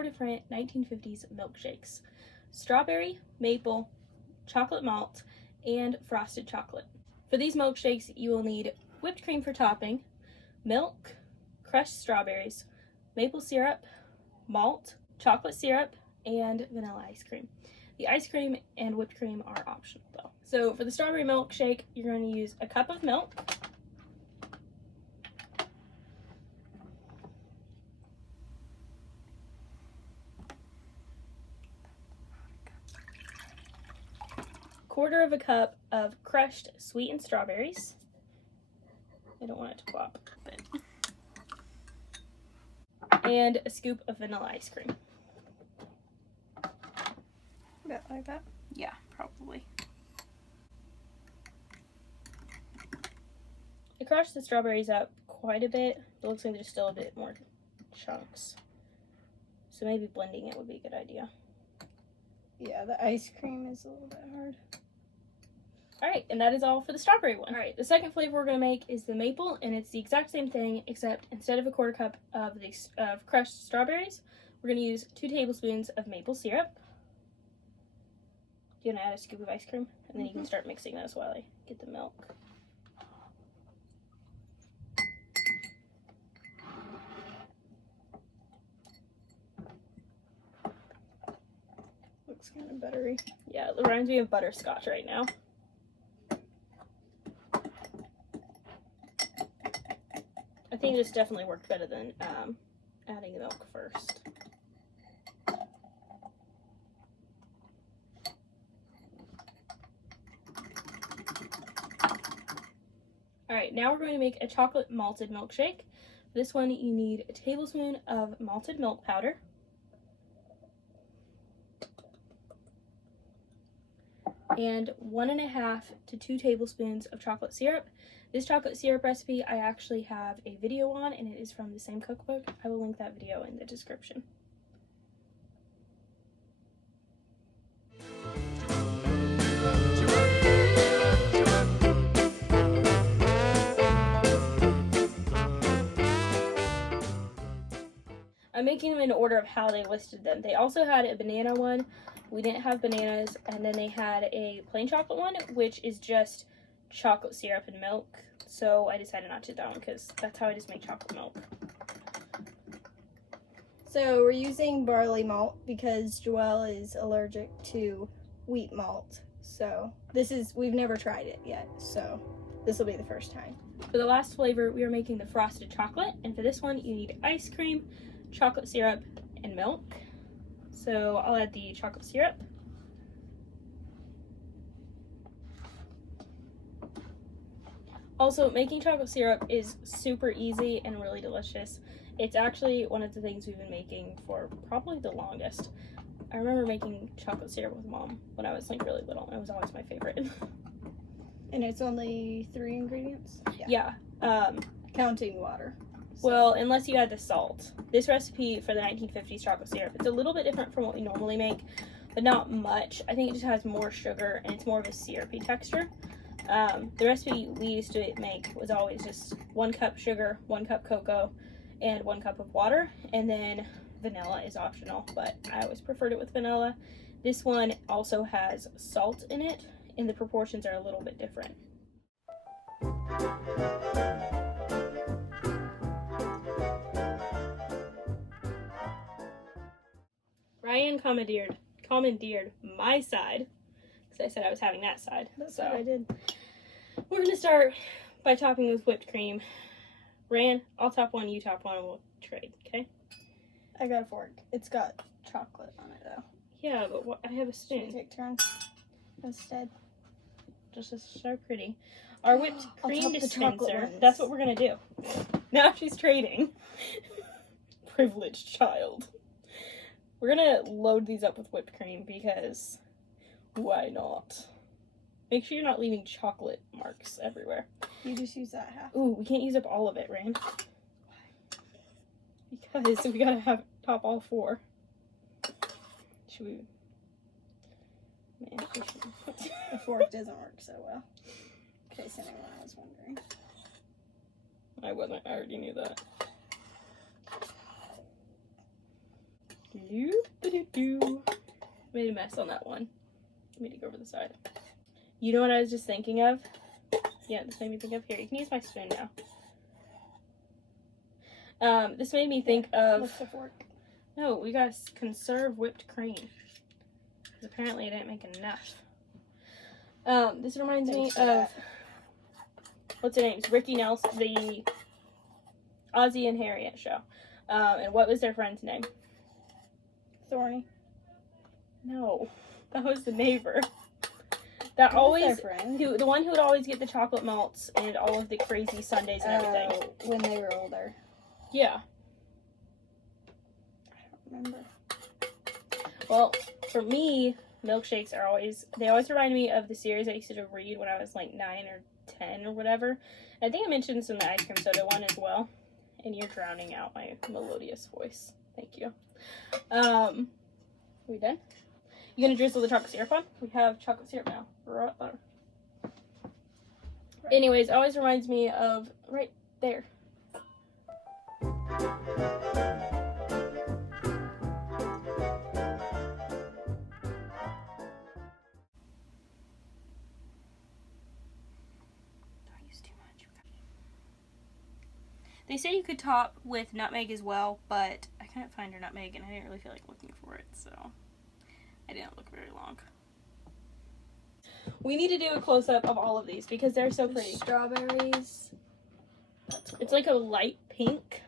4 different 1950s milkshakes: strawberry, maple, chocolate malt, and frosted chocolate. For these milkshakes, you will need whipped cream for topping, milk, crushed strawberries, maple syrup, malt, chocolate syrup, and vanilla ice cream. The ice cream and whipped cream are optional though. So for the strawberry milkshake, you're going to use a cup of milk, quarter of a cup of crushed sweetened strawberries. I don't want it to pop, and a scoop of vanilla ice cream. About like that? Yeah, probably. I crushed the strawberries up quite a bit. It looks like there's still a bit more chunks. So maybe blending it would be a good idea. Yeah, the ice cream is a little bit hard. Alright, and that is all for the strawberry one. Alright, the second flavor we're going to make is the maple, and it's the exact same thing, except instead of a quarter cup of crushed strawberries, we're going to use 2 tablespoons of maple syrup. Do you want to add a scoop of ice cream? And then you can start mixing those while I get the milk. Looks kind of buttery. Yeah, it reminds me of butterscotch right now. I think this definitely worked better than adding the milk first. Alright, now we're going to make a chocolate malted milkshake. For this one, you need a tablespoon of malted milk powder, and 1.5 to 2 tablespoons of chocolate syrup. This chocolate syrup recipe I actually have a video on, and it is from the same cookbook. I will link that video in the description. I'm making them in order of how they listed them. They also had a banana one. We didn't have bananas, and then they had a plain chocolate one, which is just chocolate syrup and milk. So I decided not to do that one because that's how I just make chocolate milk. So we're using barley malt because Joelle is allergic to wheat malt. So we've never tried it yet, so this will be the first time. For the last flavor, we are making the frosted chocolate, and for this one you need ice cream, chocolate syrup, and milk. So I'll add the chocolate syrup. Also, making chocolate syrup is super easy and really delicious. It's actually one of the things we've been making for probably the longest. I remember making chocolate syrup with Mom when I was like really little, and it was always my favorite. And it's only 3 ingredients? Yeah. Counting water. So. Well, unless you add the salt. This recipe for the 1950s chocolate syrup, it's a little bit different from what we normally make, but not much. I think it just has more sugar, and it's more of a syrupy texture. The recipe we used to make was always just 1 cup sugar, 1 cup cocoa, and 1 cup of water, and then vanilla is optional, but I always preferred it with vanilla. This one also has salt in it, and the proportions are a little bit different. Ryan commandeered my side, because I said I was having that side. That's what I did. We're going to start by topping with whipped cream. Ryan, I'll top one, you top one, and we'll trade, okay? I got a fork. It's got chocolate on it, though. Yeah, but what, I have a spoon. Should we take turns instead? Just so pretty. Our whipped cream dispenser, ones. that's what we're going to do. Now she's trading. Privileged child. We're going to load these up with whipped cream because why not? Make sure you're not leaving chocolate marks everywhere. You just use that half. Ooh, we can't use up all of it, Rand. Because we gotta have top all 4. Should we? Man, we should. The fork doesn't work so well. In case anyone was wondering. I wasn't. I already knew that. Made a mess on that one. Let me to go over the side. You know what I was just thinking of? Yeah, this made me think of, here, you can use my spoon now. This made me think of, What's the fork? no, we gotta conserve whipped cream. Because apparently I didn't make enough. This reminds me of, what's her name? Ricky Nelson, the Ozzie and Harriet show. And what was their friend's name? Thorny. No, that was the neighbor. That always, friend? the one who would always get the chocolate malts and all of the crazy sundaes and everything. When they were older. Yeah. I don't remember. Well, for me, milkshakes are always, they always remind me of the series I used to read when I was like 9 or 10 or whatever. I think I mentioned this in the ice cream soda one as well. And you're drowning out my melodious voice. Thank you. We done? You gonna drizzle the chocolate syrup on? We have chocolate syrup now. Right there. Right. Anyways, it always reminds me of right there. They said you could top with nutmeg as well, but I couldn't find her nutmeg and I didn't really feel like looking for it, so I didn't look very long. We need to do a close-up of all of these because they're so pretty. Strawberries. That's cool. It's like a light pink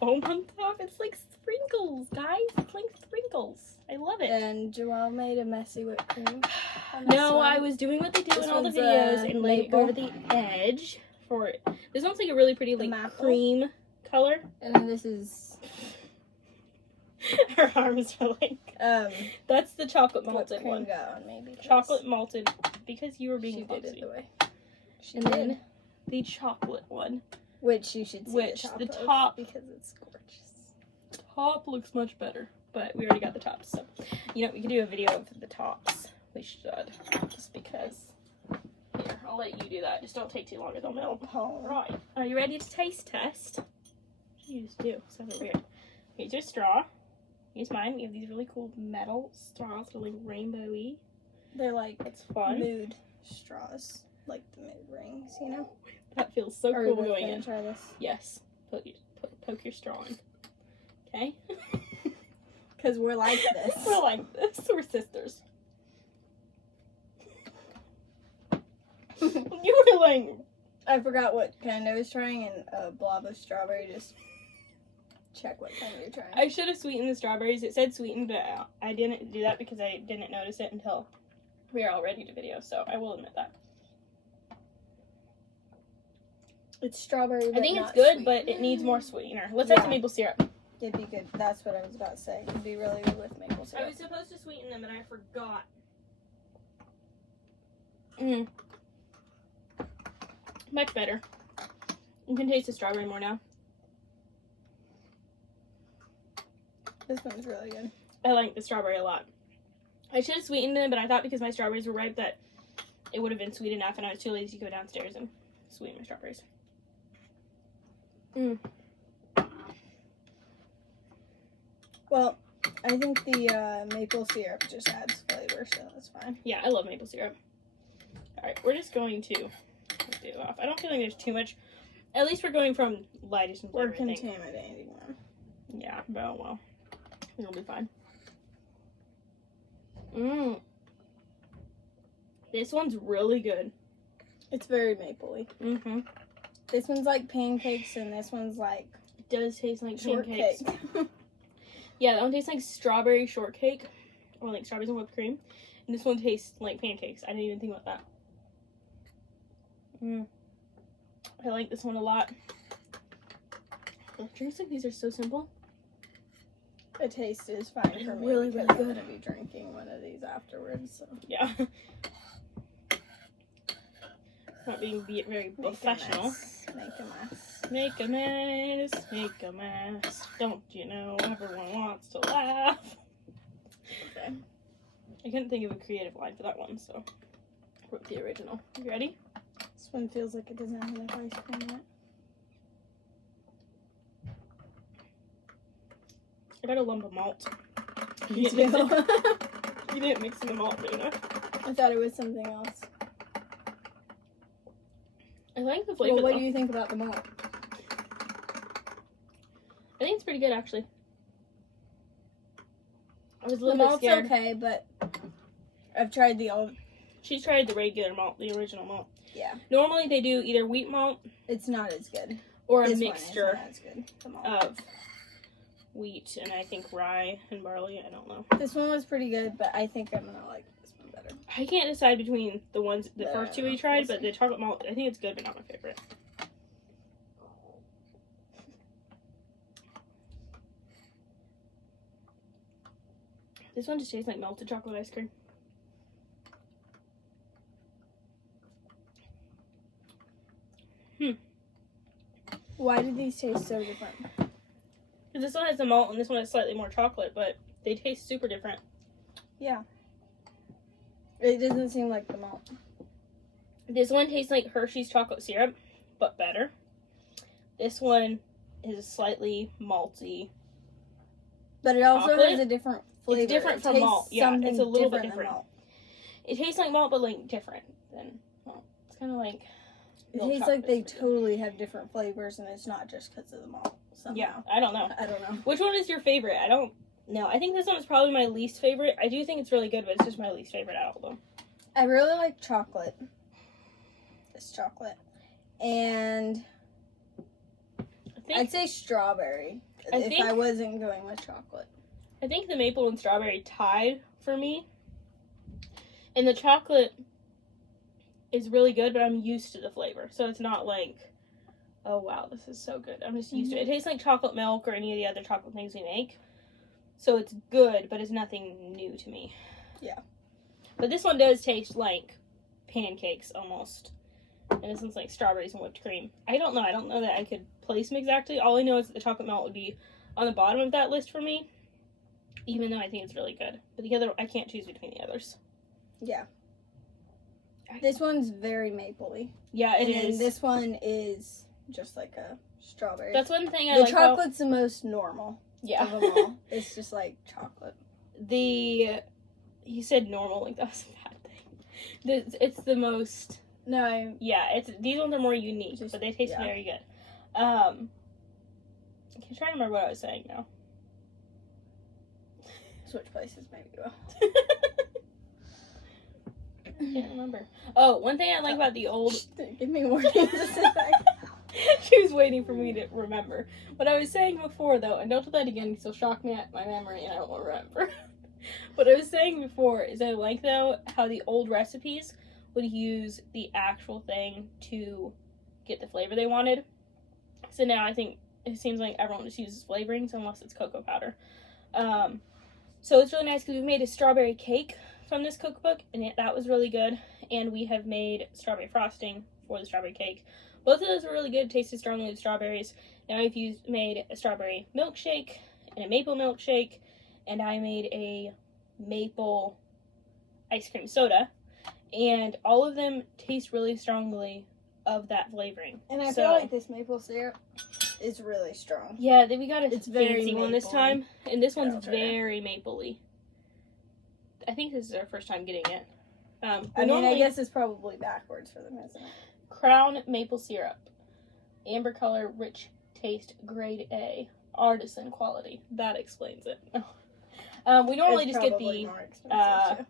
foam on top. It's like sprinkles, guys. It's like sprinkles. I love it. And Joelle made a messy whipped cream. No, I was doing what they do in all the videos and laid it over the edge. For it. This one's like a really pretty like cream color. And then this is her arms are like that's the chocolate malted one. Maybe chocolate malted because you were being she did it the way. She and did. Then the chocolate one. Which you should see the top because it's gorgeous. Top looks much better. But we already got the tops, so you know we could do a video of the tops. We should. Just because. Here, I'll let you do that. Just don't take too long or they'll melt. Right. Are you ready to taste test? What do you just do? Sounds weird. Here's your straw. Here's mine. We have these really cool metal straws that are like rainbowy. They're like it's fun. Mood straws. Like the mood rings, you know? That feels so cool going in. Try this? Yes. Poke your straw in. Okay? Because we're like this. We're like this. We're sisters. You were like... I forgot what kind I was trying, and a blob of strawberry. Just check what kind you're trying. I should have sweetened the strawberries. It said sweetened, but I didn't do that because I didn't notice it until we were all ready to video, so I will admit that. It's strawberry, but I think not it's good, sweet. But it needs more sweetener. Let's add some maple syrup. It'd be good. That's what I was about to say. It'd be really good with maple syrup. I was supposed to sweeten them, and I forgot. Much better. You can taste the strawberry more now. This one's really good. I like the strawberry a lot. I should have sweetened them, but I thought because my strawberries were ripe that it would have been sweet enough, and I was too lazy to go downstairs and sweeten my strawberries. Well, I think the maple syrup just adds flavor, so that's fine. Yeah, I love maple syrup. Alright, we're just going to do it off. I don't feel like there's too much. At least we're going from lightest and we're contaminating them. Yeah, but well, it'll be fine. This one's really good. It's very mapley. This one's like pancakes, and this one's like... It does taste like shortcake. Pancakes. Yeah, that one tastes like strawberry shortcake, or like strawberries and whipped cream. And this one tastes like pancakes. I didn't even think about that. I like this one a lot. Drinks like these are so simple. The taste is fine for me. Really, really good. I'm gonna be drinking one of these afterwards. So. Yeah. Not being very professional. Make a mess. Make a mess. Make a mess. Don't you know everyone wants to laugh? Okay. I couldn't think of a creative line for that one, so I wrote the original. You ready? This one feels like it doesn't have enough ice cream in it. I got a lump of malt. Me You too. didn't mix in the malt, did you? I thought it was something else. I like the flavor. Well, what though. do you think about the malt? I think it's pretty good, actually. I was a The little bit malt's scared. okay, but I've tried the old. She's tried the regular malt, the original malt. Yeah, Normally they do either wheat malt it's not as good. or a This mixture one is not as good. The malt. of wheat and I think rye and barley. I don't know. This one was pretty good, but I think I'm gonna like this one better. I can't decide between the first two we tried, we'll but the chocolate malt, I think it's good, but not my favorite. This one just tastes like melted chocolate ice cream. Why do these taste so different? Because this one has the malt and this one has slightly more chocolate, but they taste super different. Yeah. It doesn't seem like the malt. This one tastes like Hershey's chocolate syrup, but better. This one is slightly malty. But it also Chocolate? has a different flavor. It's different It from tastes malt. Yeah, it's a something little bit than different. malt. It tastes like malt, but like different than malt. It's kind of like It milk tastes like chocolate they is pretty totally have different flavors, and it's not just because of the malt. good. Yeah, Somehow. I don't know. I don't know. Which one is your favorite? I don't know. I think this one is probably my least favorite. I do think it's really good, but it's just my least favorite out of them. I really like chocolate. This chocolate. And I think I'd say strawberry if I wasn't going with chocolate. I think the maple and strawberry tied for me. And the chocolate is really good, but I'm used to the flavor. So it's not like, oh wow, this is so good. I'm just used to it. It tastes like chocolate milk or any of the other chocolate things we make. So it's good, but it's nothing new to me. Yeah. But this one does taste like pancakes almost. And this one's like strawberries and whipped cream. I don't know. I don't know that I could place them exactly. All I know is that the chocolate malt would be on the bottom of that list for me. Even though I think it's really good. But the other, I can't choose between the others. Yeah. This one's very mapley. Yeah, it is. And this one is just like a strawberry. That's one thing I the like about... chocolate's the most normal Yeah. of them all. It's just like chocolate. You said normal, like that was a bad thing. It's the most... No, Yeah, these ones are more unique, Just- but they taste yeah. very good. I'm trying to remember what I was saying now. switch places maybe. I can't remember. Oh, one thing I like about the old... Give me more names to sit back. She was waiting for me to remember. What I was saying before, though, and don't do that again because you'll shock me at my memory and I won't remember. What I was saying before is I like, though, how the old recipes would use the actual thing to get the flavor they wanted. So now I think it seems like everyone just uses flavorings unless it's cocoa powder. So it's really nice because we made a strawberry cake from this cookbook, and that was really good. And we have made strawberry frosting for the strawberry cake. Both of those were really good, tasted strongly with strawberries. Now I've made a strawberry milkshake and a maple milkshake, and I made a maple ice cream soda. And all of them taste really strongly of that flavoring. And I feel like this maple syrup is really strong. Yeah, we got a It's very fancy one this mapley. time, and this I'll one's try it. very mapley. I think this is our first time getting it. I guess it's probably backwards for them, isn't it? Crown maple syrup, amber color, rich taste, grade A, artisan quality. That explains it. We normally It's just get probably the. more expensive, too.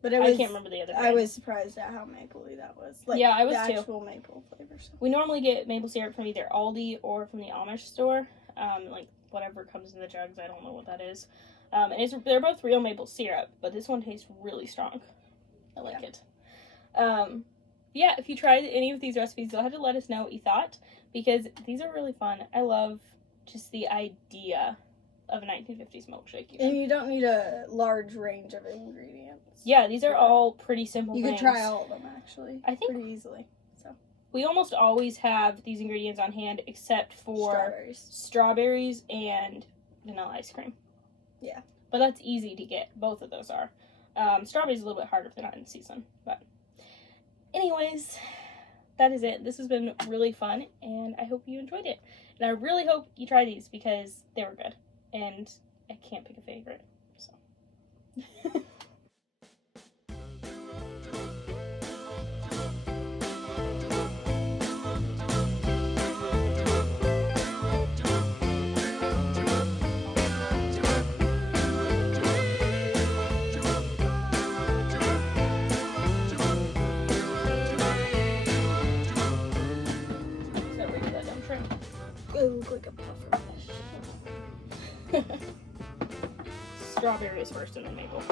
But it was, I can't remember the other. I brand. was surprised at how mapley that was. Like, Yeah, I was the too. actual maple flavors. We normally get maple syrup from either Aldi or from the Amish store. Like whatever comes in the jugs, I don't know what that is. And they're both real maple syrup, but this one tastes really strong. I like it. Yeah, if you tried any of these recipes, you'll have to let us know what you thought, because these are really fun. I love just the idea of a 1950s milkshake. Even. And you don't need a large range of ingredients. Yeah, these are all pretty simple You things. could try all of them, actually. I think- pretty easily. We almost always have these ingredients on hand, except for strawberries and vanilla ice cream. Yeah. But that's easy to get. Both of those are. Strawberries a little bit harder if they're not in season. But anyways, that is it. This has been really fun, and I hope you enjoyed it. And I really hope you try these because they were good. and I can't pick a favorite, so. It looks like a puffer fish. Strawberry is first and then maple.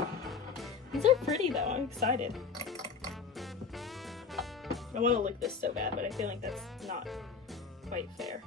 These are pretty though, I'm excited. I want to lick this so bad, but I feel like that's not quite fair.